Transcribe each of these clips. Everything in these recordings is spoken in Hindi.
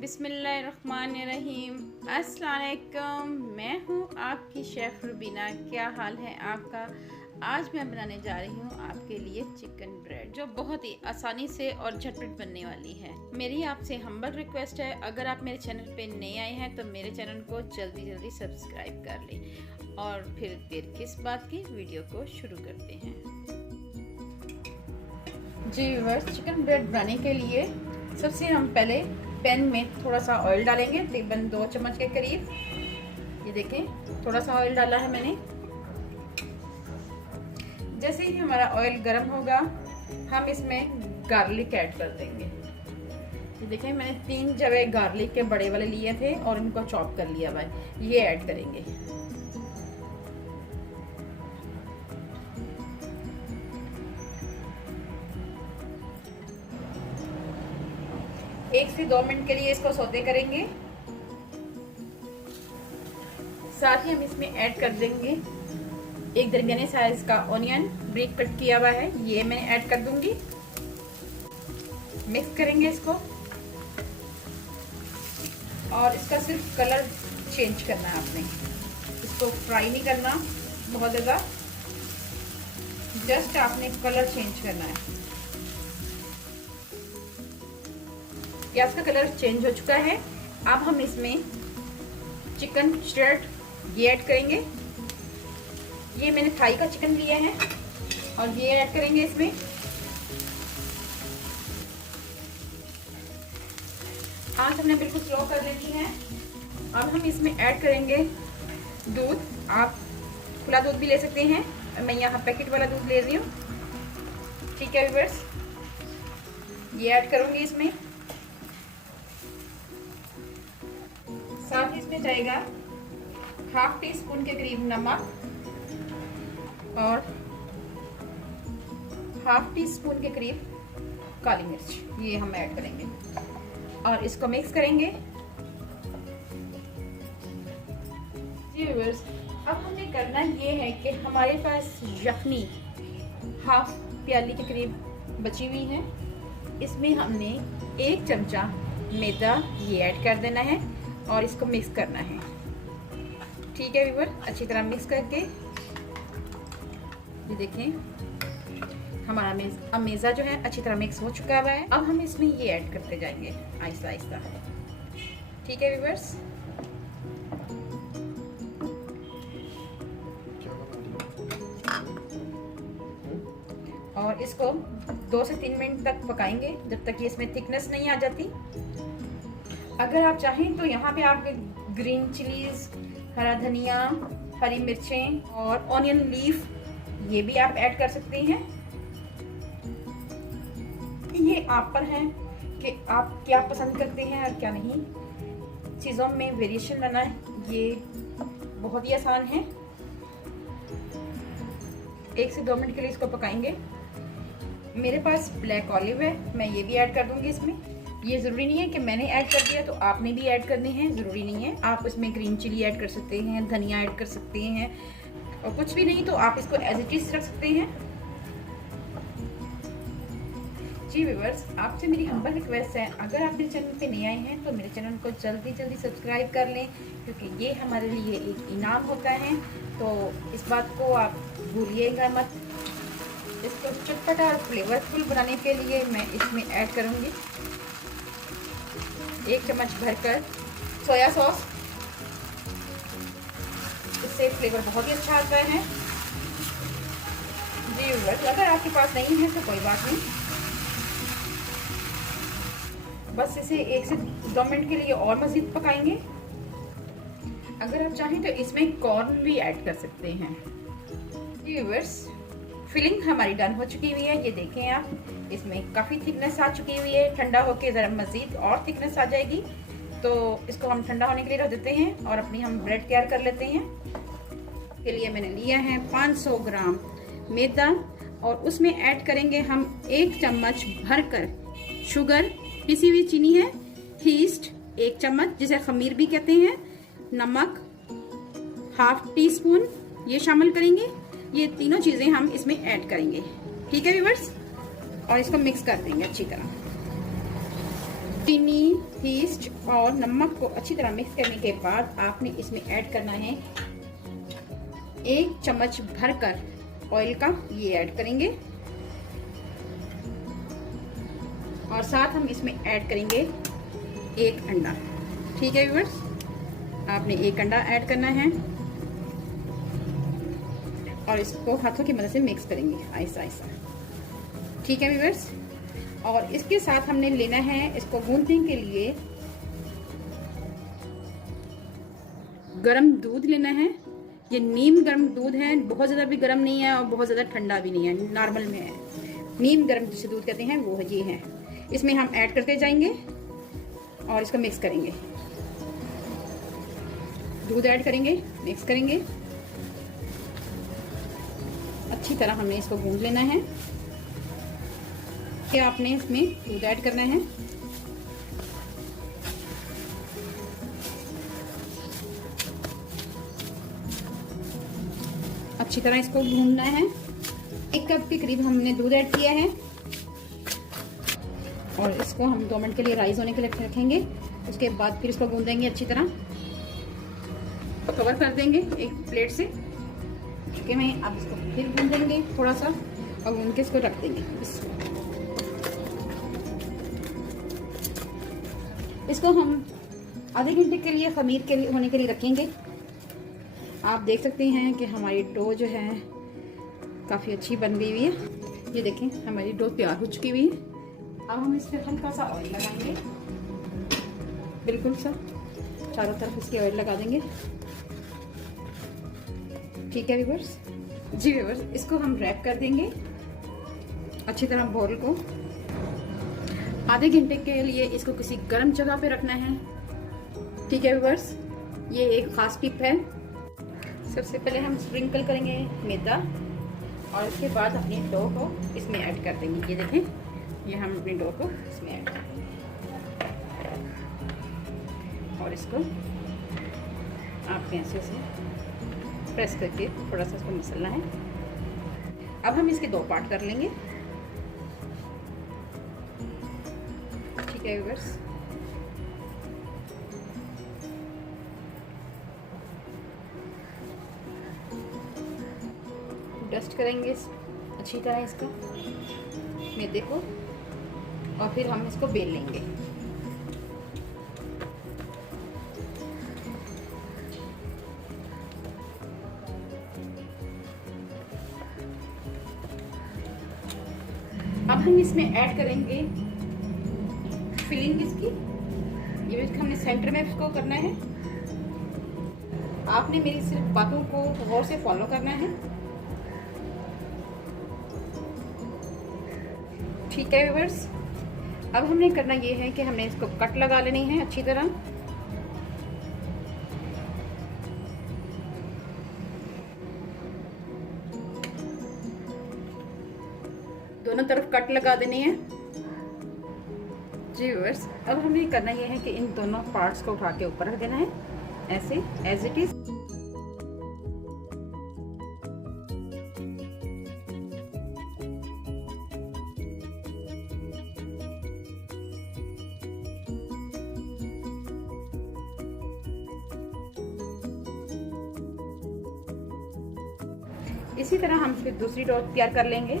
बिस्मिल्लाहिर्रहमानिर्रहीम। अस्सलाम वालेकुम। मैं हूँ आपकी शेफ़ रुबीना। क्या हाल है आपका? आज मैं बनाने जा रही हूँ आपके लिए चिकन ब्रेड, जो बहुत ही आसानी से और झटपट बनने वाली है। मेरी आपसे हम्बल रिक्वेस्ट है, अगर आप मेरे चैनल पे नए आए हैं तो मेरे चैनल को जल्दी सब्सक्राइब कर लें। और फिर देर किस बात की, वीडियो को शुरू करते हैं। जी व्यूअर्स, चिकन ब्रेड बनाने के लिए सबसे हम पहले पैन में थोड़ा सा ऑयल डालेंगे, तकरीबन 2 चम्मच के करीब। ये देखें, थोड़ा सा ऑयल डाला है मैंने। जैसे ही हमारा ऑयल गर्म होगा, हम इसमें गार्लिक ऐड कर देंगे। ये देखें, मैंने 3 जवे गार्लिक के बड़े वाले लिए थे और इनको चॉप कर लिया हुआ है। ये ऐड करेंगे। एक से 2 मिनट के लिए इसको सौते करेंगे। साथ ही हम इसमें ऐड कर देंगे एक दरमियाने साइज का ऑनियन ब्रीक कट किया हुआ है, ये मैं ऐड कर दूंगी। मिक्स करेंगे इसको और इसका सिर्फ कलर चेंज करना है आपने। इसको फ्राई नहीं करना बहुत ज़्यादा, जस्ट आपने कलर चेंज करना है। प्याज का कलर चेंज हो चुका है। अब हम इसमें चिकन श्रेड ये ऐड करेंगे। ये मैंने थाई का चिकन लिया है और ये ऐड करेंगे इसमें। आंच हमने बिल्कुल स्लो कर देनी है। अब हम इसमें ऐड करेंगे दूध। आप खुला दूध भी ले सकते हैं, मैं यहाँ पैकेट वाला दूध ले रही हूँ। ठीक है व्यूअर्स, ये ऐड करूँगी इसमें। साथ ही इसमें जाएगा ½ टीस्पून के करीब नमक और ½ टीस्पून के करीब काली मिर्च, ये हम ऐड करेंगे और इसको मिक्स करेंगे। जी व्यूअर्स, अब हमें करना ये है कि हमारे पास यखनी ½ प्याली के करीब बची हुई है। इसमें हमने 1 चमचा मैदा ये ऐड कर देना है और इसको मिक्स करना है। ठीक है व्यूअर, अच्छी तरह मिक्स करके ये देखें, हमारा मैदा जो है अच्छी तरह मिक्स हो चुका हुआ है। अब हम इसमें ये ऐड करते जाएंगे आहिस्ता आहिस्ता। ठीक है व्यूअर्स, और इसको 2 से 3 मिनट तक पकाएंगे, जब तक ये इसमें थिकनेस नहीं आ जाती। अगर आप चाहें तो यहाँ पे आप ग्रीन चिलीज, हरा धनिया, हरी मिर्चें और ऑनियन लीफ ये भी आप ऐड कर सकते हैं। ये आप पर है कि आप क्या पसंद करते हैं और क्या नहीं। चीज़ों में वेरिएशन लाना है, ये बहुत ही आसान है। 1 से 2 मिनट के लिए इसको पकाएंगे। मेरे पास ब्लैक ऑलिव है, मैं ये भी ऐड कर दूंगी इसमें। ये ज़रूरी नहीं है कि मैंने ऐड कर दिया तो आपने भी ऐड करने हैं, ज़रूरी नहीं है। आप इसमें ग्रीन चिली ऐड कर सकते हैं, धनिया ऐड कर सकते हैं, और कुछ भी नहीं तो आप इसको एज इट इज रख सकते हैं। जी व्यूअर्स, आपसे मेरी हम्बल रिक्वेस्ट है, अगर आप मेरे चैनल पे नए आए हैं तो मेरे चैनल को जल्दी सब्सक्राइब कर लें, क्योंकि ये हमारे लिए एक इनाम होता है। तो इस बात को आप भूलिएगा मत। इसको चटपटा और फ्लेवरफुल बनाने के लिए मैं इसमें ऐड करूँगी 1 चम्मच भरकर सोया सॉस। इससे फ्लेवर बहुत ही अच्छा आता है। जी व्यूअर्स, अगर आपके पास नहीं है तो कोई बात नहीं, बस इसे 1 से 2 मिनट के लिए और मज़ीद पकाएंगे। अगर आप चाहें तो इसमें कॉर्न भी ऐड कर सकते हैं। जी व्यूअर्स, फिलिंग हमारी डन हो चुकी हुई है। ये देखें आप, इसमें काफ़ी थिकनेस आ चुकी हुई है। ठंडा होके ज़रा मज़ीद और थिकनेस आ जाएगी, तो इसको हम ठंडा होने के लिए रख देते हैं और अपनी हम ब्रेड तैयार कर लेते हैं। के लिए मैंने लिया है 500 ग्राम मैदा और उसमें ऐड करेंगे हम 1 चम्मच भरकर शुगर, पिसी हुई चीनी है, ईस्ट 1 चम्मच जिसे खमीर भी कहते हैं, नमक ½ टीस्पून ये शामिल करेंगे। ये तीनों चीज़ें हम इसमें ऐड करेंगे। ठीक है व्यूअर्स, और इसको मिक्स कर देंगे अच्छी तरह। चीनी, ईस्ट और नमक को अच्छी तरह मिक्स करने के बाद आपने इसमें ऐड करना है 1 चम्मच भरकर ऑयल का, ये ऐड करेंगे। और साथ हम इसमें ऐड करेंगे 1 अंडा। ठीक है व्यूअर्स, आपने 1 अंडा ऐड करना है और इसको हाथों की मदद से मिक्स करेंगे ऐसा ऐसा। ठीक है व्यूअर्स, और इसके साथ हमने लेना है इसको गूंथने के लिए गरम दूध लेना है। ये नीम गरम दूध है, बहुत ज़्यादा भी गरम नहीं है और बहुत ज़्यादा ठंडा भी नहीं है, नॉर्मल में है। नीम गरम जिसे दूध कहते हैं वो ये है। इसमें हम ऐड करते जाएंगे और इसको मिक्स करेंगे। दूध ऐड करेंगे, मिक्स करेंगे, अच्छी तरह हमने इसको गूंथ लेना है। कि आपने इसमें दूध ऐड करना है, अच्छी तरह इसको भूनना है। 1 कप के करीब हमने दूध ऐड किया है और इसको हम 2 मिनट के लिए राइज होने के लिए रखेंगे। उसके बाद फिर इसको गूंदेंगे अच्छी तरह, कवर कर देंगे एक प्लेट से। ठीक है, मैं अब इसको फिर गूंदेंगे थोड़ा सा और गूंद के इसको रख देंगे। इसको हम आधे घंटे के लिए खमीर के लिए होने के लिए रखेंगे। आप देख सकते हैं कि हमारी डो जो है काफ़ी अच्छी बन गई हुई है। ये देखें हमारी डो तैयार हो चुकी हुई है। अब हम इस पर हल्का सा ऑयल लगाएंगे, बिल्कुल सा चारों तरफ इसके ऑयल लगा देंगे। ठीक है व्यूअर्स, जी व्यूअर्स, इसको हम रैप कर देंगे अच्छी तरह बोल को। आधे घंटे के लिए इसको किसी गर्म जगह पे रखना है। ठीक है व्यूअर्स, ये एक खास टिप है। सबसे पहले हम स्प्रिंकल करेंगे मैदा और इसके बाद अपनी डो को इसमें ऐड कर देंगे। ये देखें, ये हम अपनी डो को इसमें ऐड कर देंगे और इसको आपने ऐसे प्रेस करके थोड़ा सा इसको मसलना है। अब हम इसके 2 पार्ट कर लेंगे। ठीक है व्यूअर्स, डस्ट करेंगे अच्छी तरह इसको मैदे को और फिर हम इसको बेल लेंगे। अब हम इसमें ऐड करेंगे फिलिंग इसकी। ये हमने सेंटर में इसको करना है। आपने मेरी सिर्फ बातों को गौर से फॉलो करना है। ठीक है व्यूअर्स, अब हमने करना ये है कि हमने इसको कट लगा लेनी है अच्छी तरह। दोनों तरफ कट लगा देनी है। जी व्यूअर्स, अब हमें करना ये है कि इन दोनों पार्ट्स को उठा के ऊपर रख देना है ऐसे एज इट इज। इसी तरह हम फिर दूसरी डो तैयार कर लेंगे।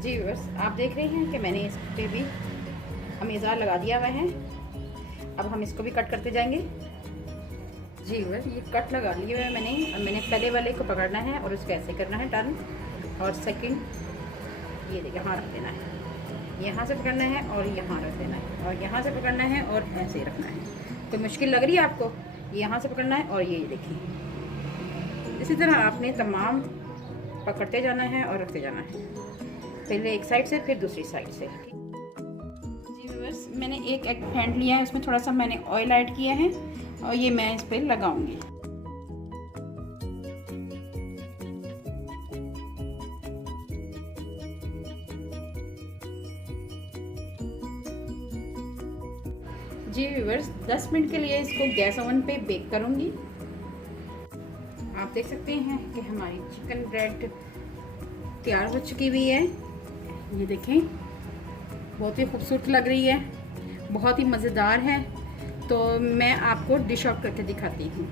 जी व्यूअर्स, आप देख रहे हैं कि मैंने इस पे भी अमेज़ा लगा दिया हुआ है। अब हम इसको भी कट करते जाएंगे। जी व्यूअर्स, ये कट लगा लिए हुए मैंने। अब मैंने पहले वाले को पकड़ना है और उसको ऐसे करना है टर्न, और सेकंड ये देखिए यहाँ रख देना है, यहाँ से पकड़ना है और यहाँ रख देना है, और यहाँ से पकड़ना है और ऐसे रखना है। तो मुश्किल लग रही है आपको? यहाँ से पकड़ना है और ये देखिए, इसी तरह आपने तमाम पकड़ते जाना है और रखते जाना है, पहले एक साइड से फिर दूसरी साइड से। जी व्यूअर्स, मैंने एक एग पैन लिया है, उसमें थोड़ा सा मैंने ऑयल ऐड किया है और ये मैं इस पर लगाऊंगी। जी व्यूअर्स, 10 मिनट के लिए इसको गैस ओवन पे बेक करूंगी। आप देख सकते हैं कि हमारी चिकन ब्रेड तैयार हो चुकी हुई है। ये देखें बहुत ही खूबसूरत लग रही है, बहुत ही मज़ेदार है। तो मैं आपको डिश आउट करके दिखाती हूँ।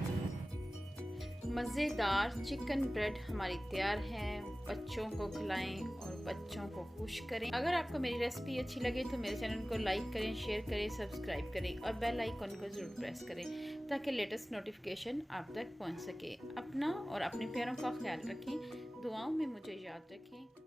मज़ेदार चिकन ब्रेड हमारी तैयार है। बच्चों को खिलाएं और बच्चों को खुश करें। अगर आपको मेरी रेसिपी अच्छी लगे तो मेरे चैनल को लाइक करें, शेयर करें, सब्सक्राइब करें और बेल आइकन को ज़रूर प्रेस करें ताकि लेटेस्ट नोटिफिकेशन आप तक पहुंच सके। अपना और अपने प्यारों का ख्याल रखें, दुआओं में मुझे याद रखें।